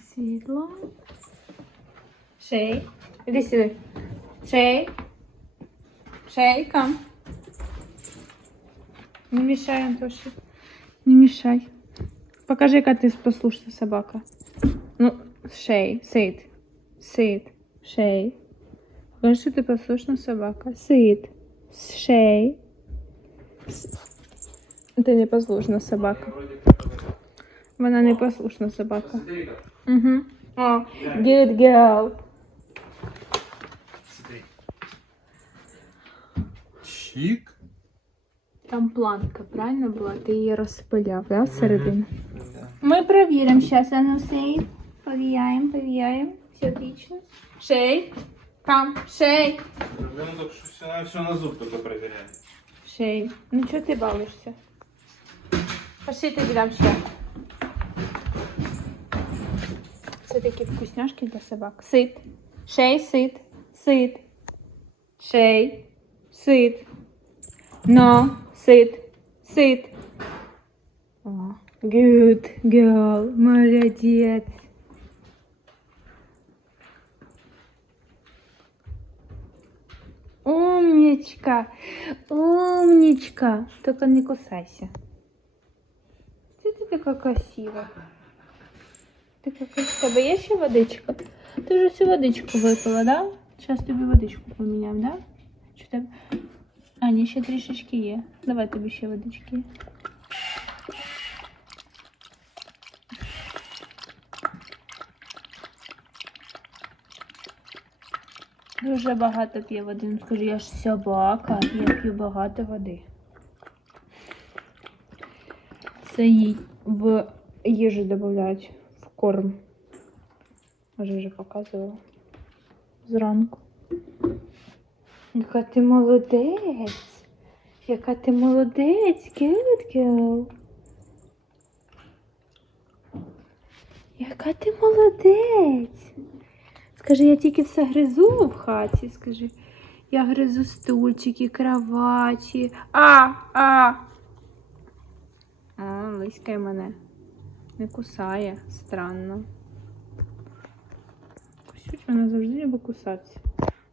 Світло. Шей. Іди сюди. Шей. Шей, come. Не мішай, Антоші. Не мішай. Покажи, яка ти послушна собака. Ну, шей, сид. Сид. Шей. Покажи, що ти послушна собака. Сид. Шей. Ти не послушна собака. Вона не послушна собака. Угу. О, good girl. Чик. Там планка, правильно була? Ти її розпиляв, да, всередину? Ми перевіримо зараз, а ну сей. Повіяємо, повіяємо. Все отлично. Шей. Там, шей. Проблема только, что все, все на зуб только проверяем. Шей. Ну чого ти балуєшся? Пошли тобі дам ще. Це такі вкусняшки для собак. Сит. Шей, сит. Сит. Шей. Сит. Но. Сит. Сит. Good girl. Молодець. Умничка. Умничка. Только не кусайся. Це ти така красива. Ти така красива. Є ще водичка? Ти вже всю водичку випила, да? Зараз тобі водичку поміняємо, да? Чи тебе... А, ні, ще трішечки є. Давай тобі ще водички. Дуже багато п'є води. Ну скажи, я ж собака, я п'ю багато води. Це їй в їжу додають корм. Може вже показувала. Зранку. Яка ти молодець! Яка ти молодець, good girl. Яка ти молодець. Скажи, я тільки все гризу в хаті. Скажи, я гризу стульчики, кроваті. А, а. О, лиськає мене. Не кусає. Странно. Кусють, вона завжди любить кусатися.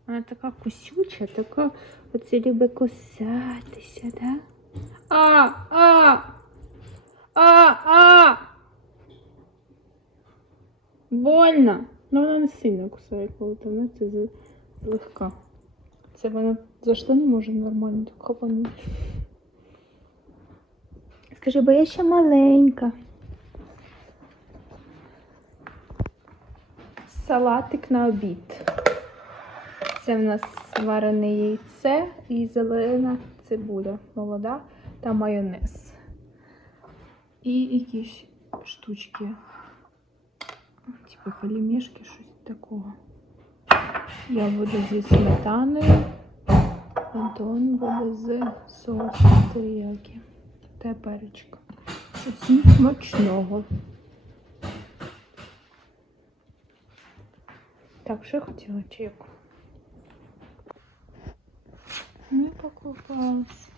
Вона така кусюча, така оце любить кусатися, да? А, а! А, а! Больно. Ну вона не сильно кусає, коли там ну, це злегка. Це вона за що не може нормально так хапанути. Скажи, бо я ще маленька. Салатик на обід. Це в нас варене яйце і зелена цибуля молода та майонез. І якісь штучки. Типа пельмешки, щось такого. Я буду зі сметаною. Антон буде з соусом теріякі та перечка. Усім смачного. Так, що я хотіла чайку? Ну і покупалась.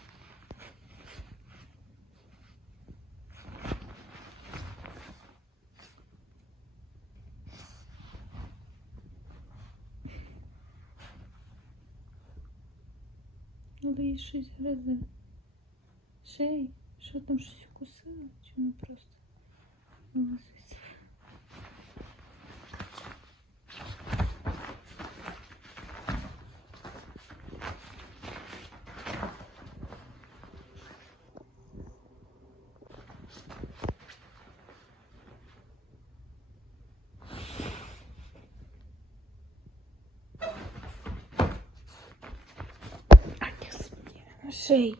Але їй щось гризе. Шей, що там щось укусило? Чи вона просто вилазить? А, господи.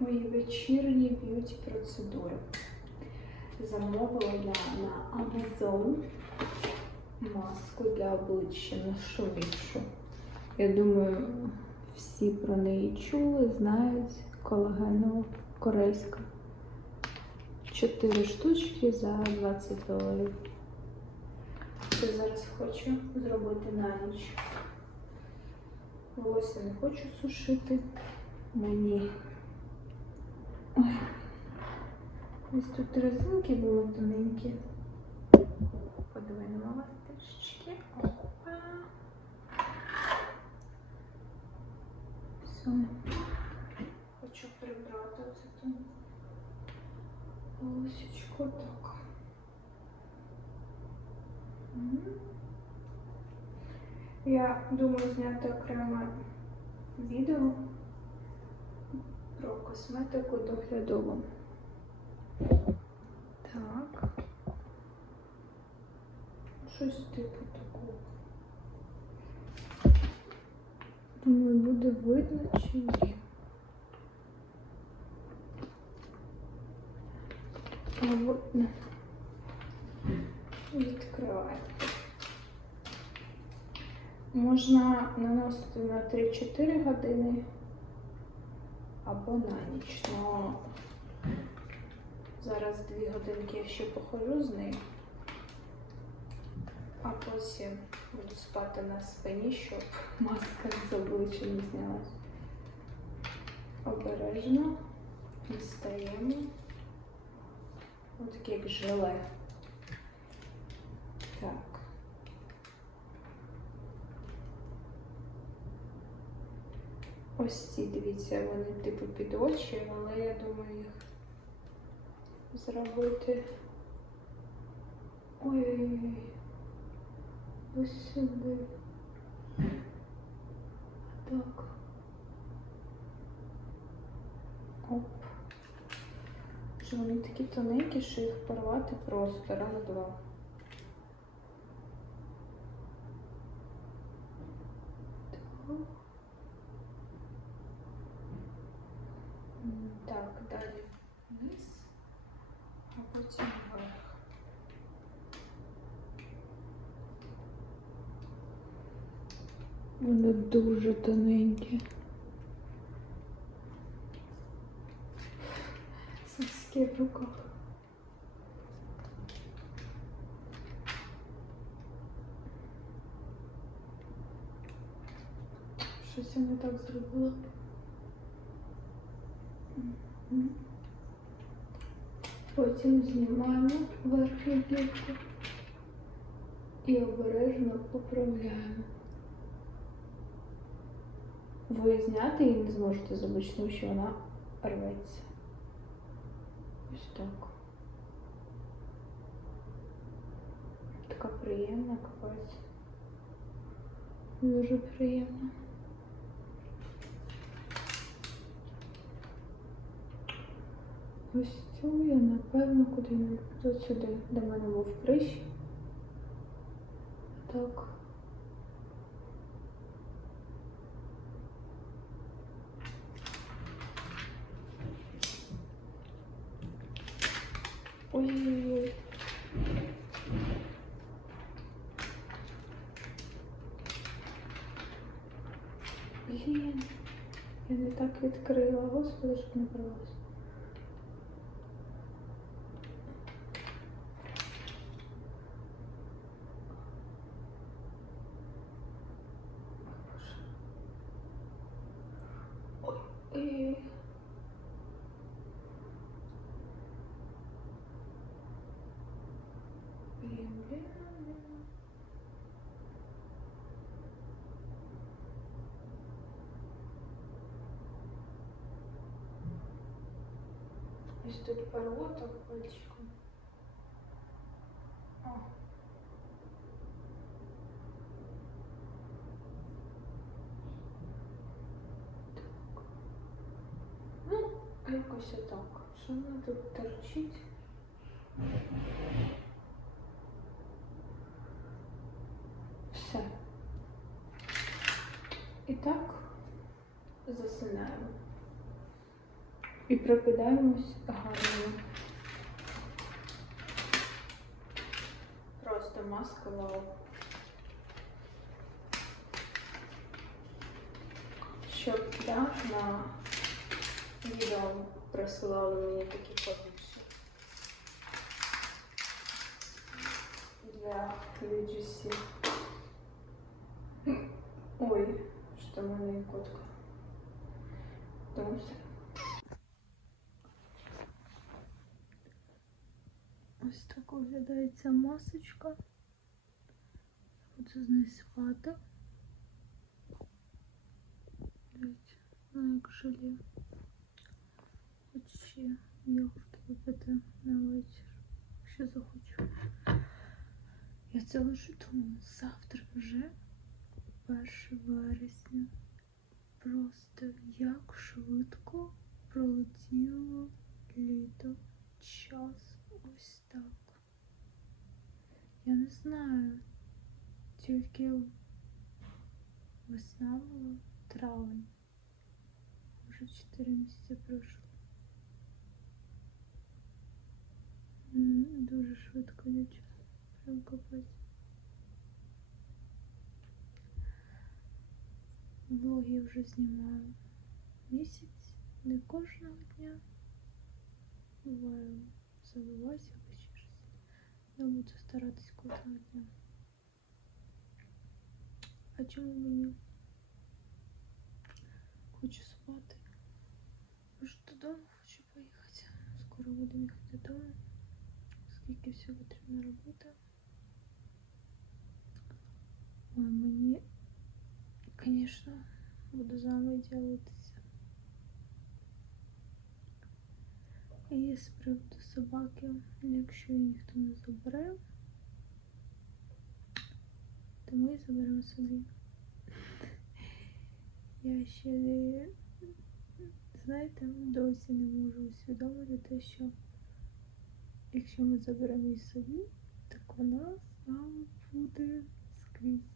Мої вечірні б'юті процедури. Замовила я на Amazon маску для обличчя на швидшу. Я думаю, всі про неї чули, знають. Колагенова корейська. Чотири штучки за 20 доларів. Це зараз хочу зробити на ніч. Волосся не хочу сушити. Мені. Ось тут резинки були тоненькі. Подвинемо вас трішечки. Опа. Все. Хочу прибрати оце тут. Полосочку так. М. Я думаю зняти окреме відео про косметику доглядову. Так. Щось типу такого. Думаю, буде видно чи ні. Відкриваю. Можна наносити на 3-4 години або на ніч. Но зараз 2 годинки я ще походжу з нею, а потім буду спати на спині, щоб маска з обличчя не знялась. Обережно дістаємо. Ось таке як желе. Так. Ось ці, дивіться, вони типу під очі, але я думаю їх зробити. Ой-ой-ой. Ось сюди. Так. Оп. Що вони такі тоненькі, що їх порвати просто раз-два. Так. М, Так, далі вниз, а потім вверх. Вони дуже тоненькі. Соски в руках. Щось я не так зробила. Мгм. Потім знімаємо верхню плівку і обережно поправляємо. Ви зняти її не зможете з тому що вона рветься. Ось так. Така приємна капець. Дуже приємна. Ось цю я напевно куди-небудь от сюди, де в мене був прищ. Так. Ой-ой-ой. Блін, я не так відкрила, господи, щоб не порвалося. Ой. Блін, блін, блін. Ось тут порву так пальчиком. О. Так. Ну, якось отак. Що вона тут торчить? Все. І так засинаємо. І прокидаємось гарно. Просто маска. Щоб да, на відео присилали мені такі побільше. Для UGC. Ой, что моя котка. Тому все. Ось так виглядає ця масочка. Буду з нею спати. Дивіться, вона як желе. Хочу йогурт випити на вечір, якщо захочу. Я це лише думаю, завтра вже 1 вересня. Просто як швидко пролетіло літо. Час ось так. Я не знаю. Тільки весна була травень. Вже 4 місяці пройшло. Дуже швидко йде час. Прям капець. Влоги вже знімаю місяць, не кожного дня. Буває, забуваюся або ще щось. Я буду старатись кожного дня. А чому мені хочу спати? Може додому хочу поїхати. Скоро будемо їхати додому. Скільки всього потрібно робити. Ой, мені, звісно, буду заново ділитися. І з приводу собаки, якщо її ніхто не забере, то ми її заберемо собі. Я ще знаєте, досі не можу усвідомити те, що якщо ми заберемо її собі, так вона нами буде скрізь.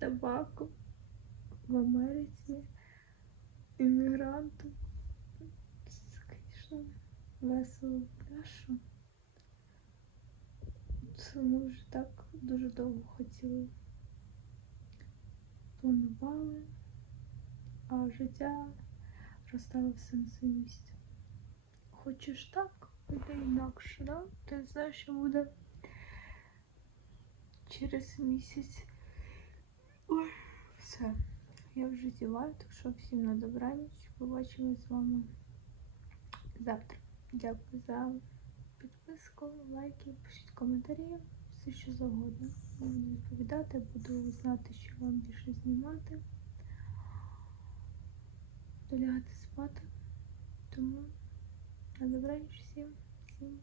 Собаку в Америці, іммігранту. Звісно, весело пляшу. Це ми вже так дуже довго хотіли. Планували, а життя на своє місце. Хочеш так, буде інакше, да? Ти знаєш, що буде через місяць. Ой, все. Я вже зіваю, так що всім на добраніч. Побачимось з вами завтра. Дякую за підписку, лайки, пишіть коментарі, все що завгодно. Буду відповідати, буду знати, що вам більше знімати. Долягати спати. Тому на добраніч всім, всім